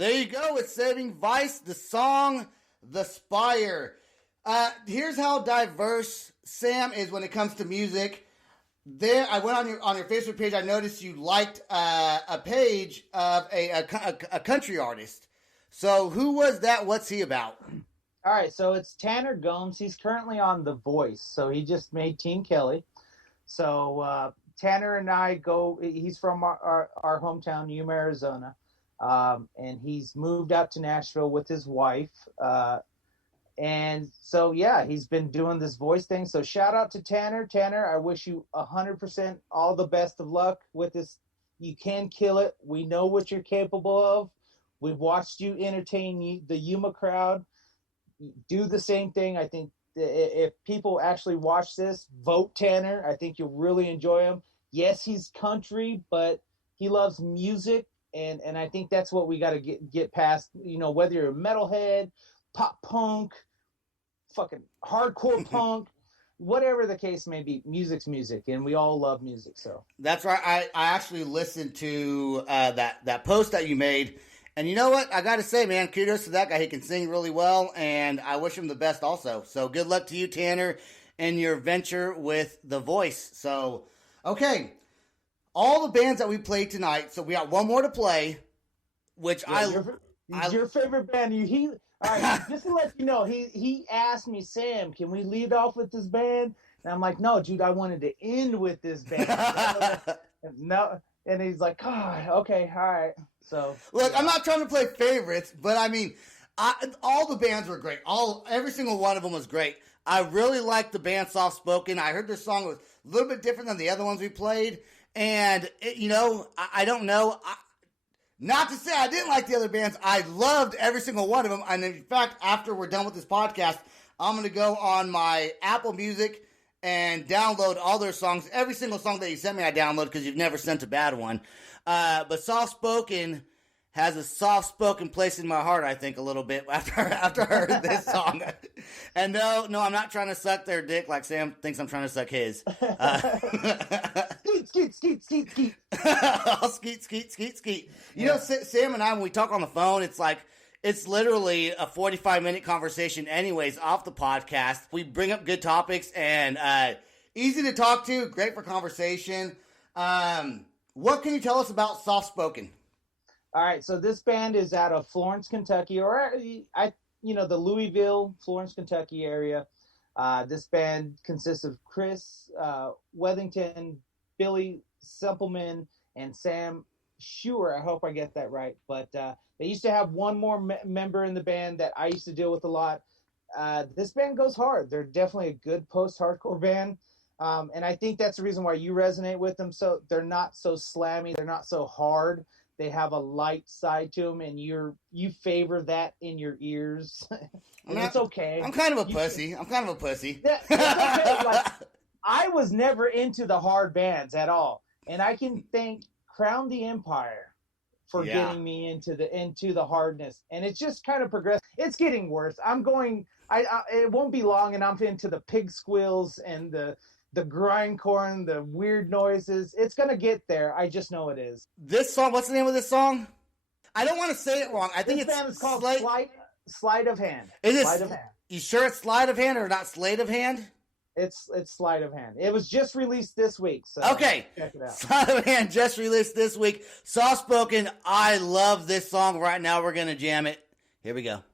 There you go. It's Saving Vice, the song, The Spire. Here's how diverse Sam is when it comes to music. There, I went on your Facebook page. I noticed you liked a page of a country artist. So who was that? What's he about? All right, so it's Tanner Gomes. He's currently on The Voice, so he just made Team Kelly. So Tanner and I go. He's from our hometown, Yuma, Arizona, and he's moved out to Nashville with his wife. And so yeah, he's been doing this voice thing. So shout out to Tanner. Tanner, I wish you 100% all the best of luck with this. You can kill it. We know what you're capable of. We've watched you entertain the Yuma crowd. Do the same thing. I think if people actually watch this, vote Tanner. I think you'll really enjoy him. Yes, he's country, but he loves music, and I think that's what we got to get past. You know, whether you're a metalhead, pop punk, fucking hardcore punk, whatever the case may be, music's music, and we all love music. So that's right. I actually listened to that post that you made. And you know what? I got to say, man, kudos to that guy. He can sing really well, and I wish him the best also. So good luck to you, Tanner, in your venture with The Voice. So, okay, all the bands that we played tonight, so we got one more to play, which your favorite band. All right, just to let you know, he asked me, Sam, can we lead off with this band? And I'm like, no, dude, I wanted to end with this band. No, and he's like, God, okay, all right. So look, yeah. I'm not trying to play favorites, but I mean, all the bands were great. Every single one of them was great. I really liked the band Soft Spoken. I heard their song was a little bit different than the other ones we played, and I don't know. Not to say I didn't like the other bands. I loved every single one of them. And in fact, after we're done with this podcast, I'm going to go on my Apple Music and download all their songs. Every single song that you sent me, I download because you've never sent a bad one. But Soft Spoken has a soft-spoken place in my heart, I think, a little bit after I heard this song. And no, I'm not trying to suck their dick like Sam thinks I'm trying to suck his. Skeet. I'll skeet. You know, Sam and I, when we talk on the phone, it's literally a 45-minute conversation anyways off the podcast. We bring up good topics and easy to talk to, great for conversation. What can you tell us about Soft Spoken? All right, so this band is out of Florence, Kentucky, or the Louisville, Florence, Kentucky area. This band consists of Chris Wethington, Billy Simpleman, and Sam Schuer. I hope I get that right. But they used to have one more member in the band that I used to deal with a lot. This band goes hard. They're definitely a good post-hardcore band. And I think that's the reason why you resonate with them. So they're not so slammy. They're not so hard. They have a light side to them, and you favor that in your ears. And it's okay. I'm kind of a pussy. Yeah, it's okay. Like, I was never into the hard bands at all, and I can thank Crown the Empire for getting me into the hardness. And it's just kind of progressed. It's getting worse. It won't be long, and I'm into the pig squeals and the grindcore and the weird noises. It's going to get there. I just know it is. This song, what's the name of this song? I don't want to say it wrong. I think it's called Sleight of Hand. Sleight of Hand. You sure it's Sleight of Hand or not Sleight of Hand? It's Sleight of Hand. It was just released this week. So okay. Check it out. Sleight of Hand just released this week. Soft Spoken. I love this song. Right now we're going to jam it. Here we go.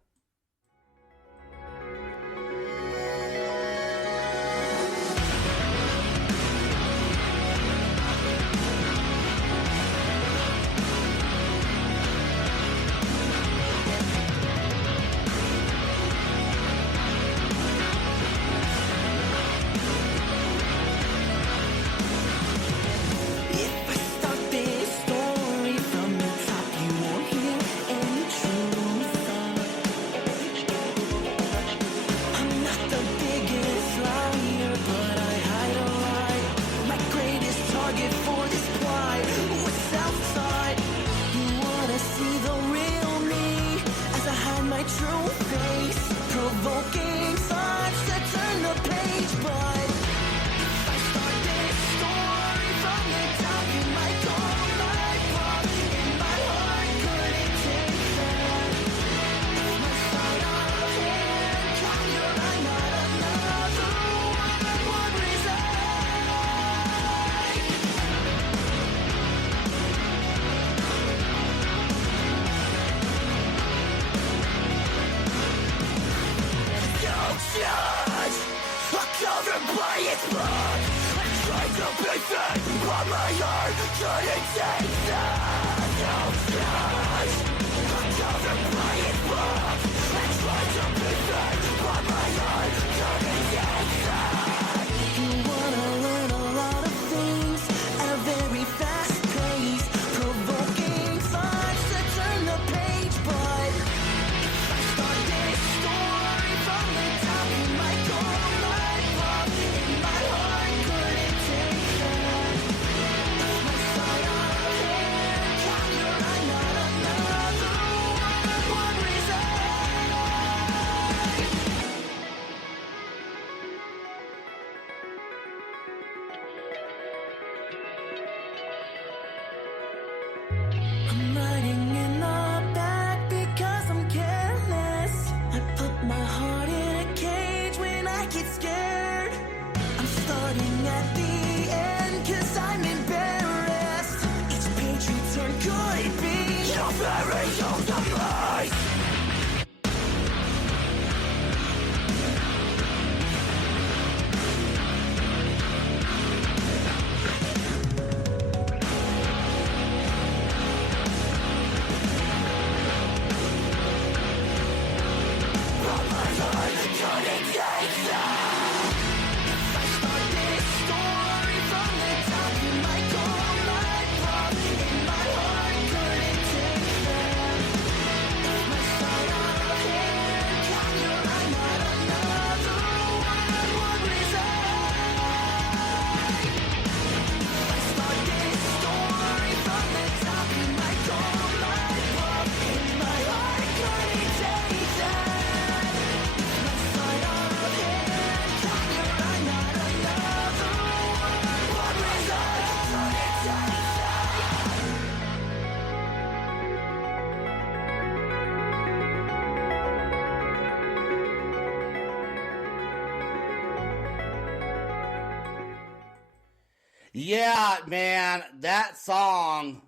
Yeah, man, that song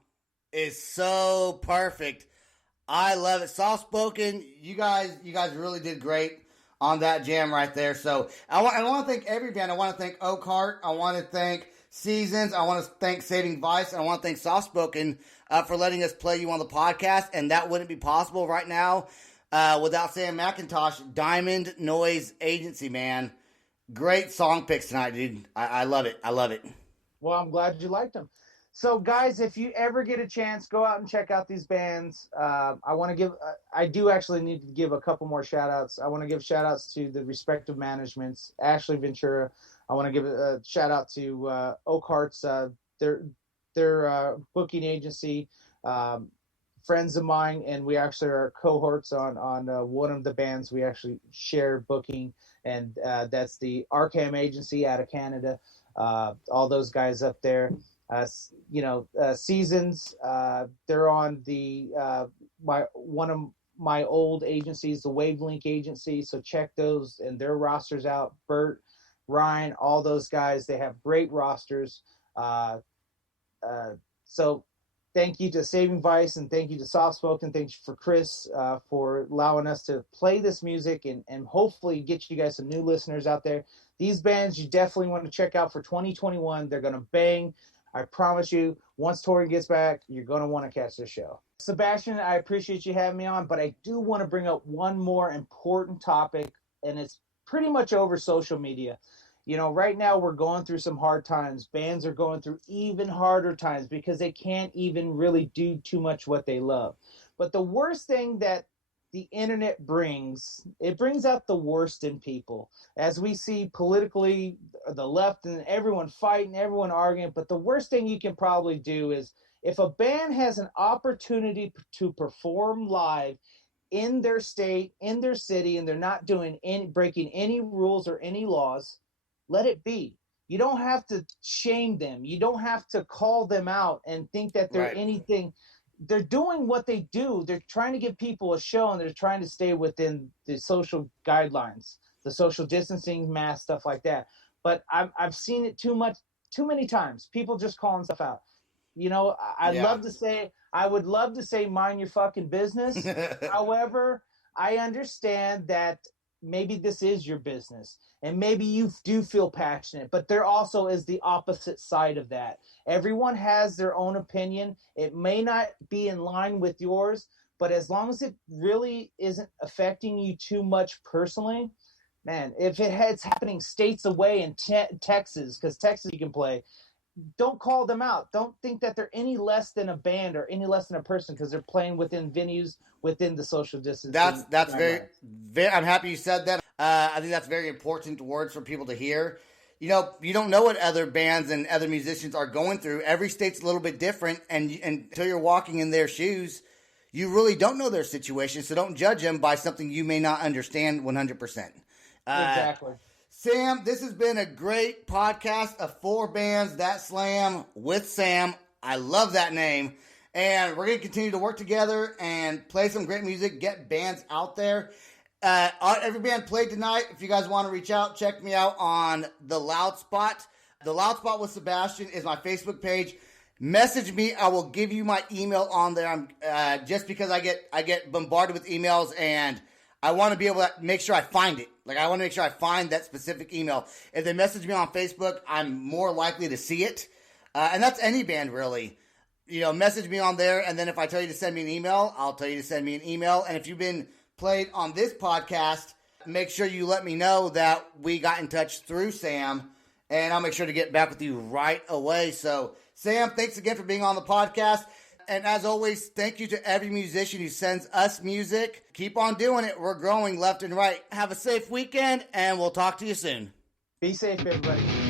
is so perfect. I love it. Soft spoken. You guys really did great on that jam right there. So I want to thank every band. I want to thank Oakheart. I want to thank Seasons. I want to thank Saving Vice. And I want to thank Soft Spoken for letting us play you on the podcast. And that wouldn't be possible right now without Sam McIntosh, Diamond Noise Agency, man. Great song picks tonight, dude. I love it. I love it. Well, I'm glad you liked them. So, guys, if you ever get a chance, go out and check out these bands. I do actually need to give a couple more shout outs. I want to give shout outs to the respective managements. Ashley Ventura. I want to give a shout out to Oakhart's, their booking agency, friends of mine, and we actually are cohorts on one of the bands we actually share booking, and that's the Arkham agency out of Canada. All those guys up there. Seasons. They're on the one of my old agencies, the Wavelink agency. So check those and their rosters out. Bert, Ryan, all those guys. They have great rosters. So thank you to Saving Vice and thank you to Soft Spoken. Thank you for Chris for allowing us to play this music and hopefully get you guys some new listeners out there. These bands you definitely want to check out for 2021. They're going to bang. I promise you, once Tori gets back, you're going to want to catch this show. Sebastian, I appreciate you having me on, but I do want to bring up one more important topic, and it's pretty much over social media. Right now we're going through some hard times. Bands are going through even harder times because they can't even really do too much what they love. But the worst thing that the internet brings out the worst in people. As we see politically, the left and everyone fighting, everyone arguing. But the worst thing you can probably do is if a band has an opportunity to perform live in their state, in their city, and they're not breaking any rules or any laws, let it be. You don't have to shame them. You don't have to call them out and think that they're anything. They're doing what they do. They're trying to give people a show, and they're trying to stay within the social guidelines, the social distancing, mask, stuff like that. But I've seen it too many times. People just calling stuff out. I would love to say, mind your fucking business. However, I understand that maybe this is your business and maybe you do feel passionate, but there also is the opposite side of that. Everyone has their own opinion. It may not be in line with yours, but as long as it really isn't affecting you too much personally, man, if it's happening states away in Texas, because Texas you can play, don't call them out. Don't think that they're any less than a band or any less than a person because they're playing within venues within the social distancing. That's very, very. I'm happy you said that. I think that's very important words for people to hear. You know, you don't know what other bands and other musicians are going through. Every state's a little bit different, and until you're walking in their shoes, you really don't know their situation. So don't judge them by something you may not understand 100%. Exactly. Sam, this has been a great podcast of 4 bands that slam with Sam. I love that name. And we're going to continue to work together and play some great music, get bands out there. Every band played tonight. If you guys want to reach out, check me out on The Loud Spot. The Loud Spot with Sebastian is my Facebook page. Message me. I will give you my email on there. I'm just because I get bombarded with emails and I want to be able to make sure I find it. Like, I want to make sure I find that specific email. If they message me on Facebook, I'm more likely to see it. And that's any band, really. You know, message me on there, and then if I tell you to send me an email, I'll tell you to send me an email. And if you've been played on this podcast, make sure you let me know that we got in touch through Sam, and I'll make sure to get back with you right away. So, Sam, thanks again for being on the podcast. And as always, thank you to every musician who sends us music. Keep on doing it. We're growing left and right. Have a safe weekend, and we'll talk to you soon. Be safe, everybody.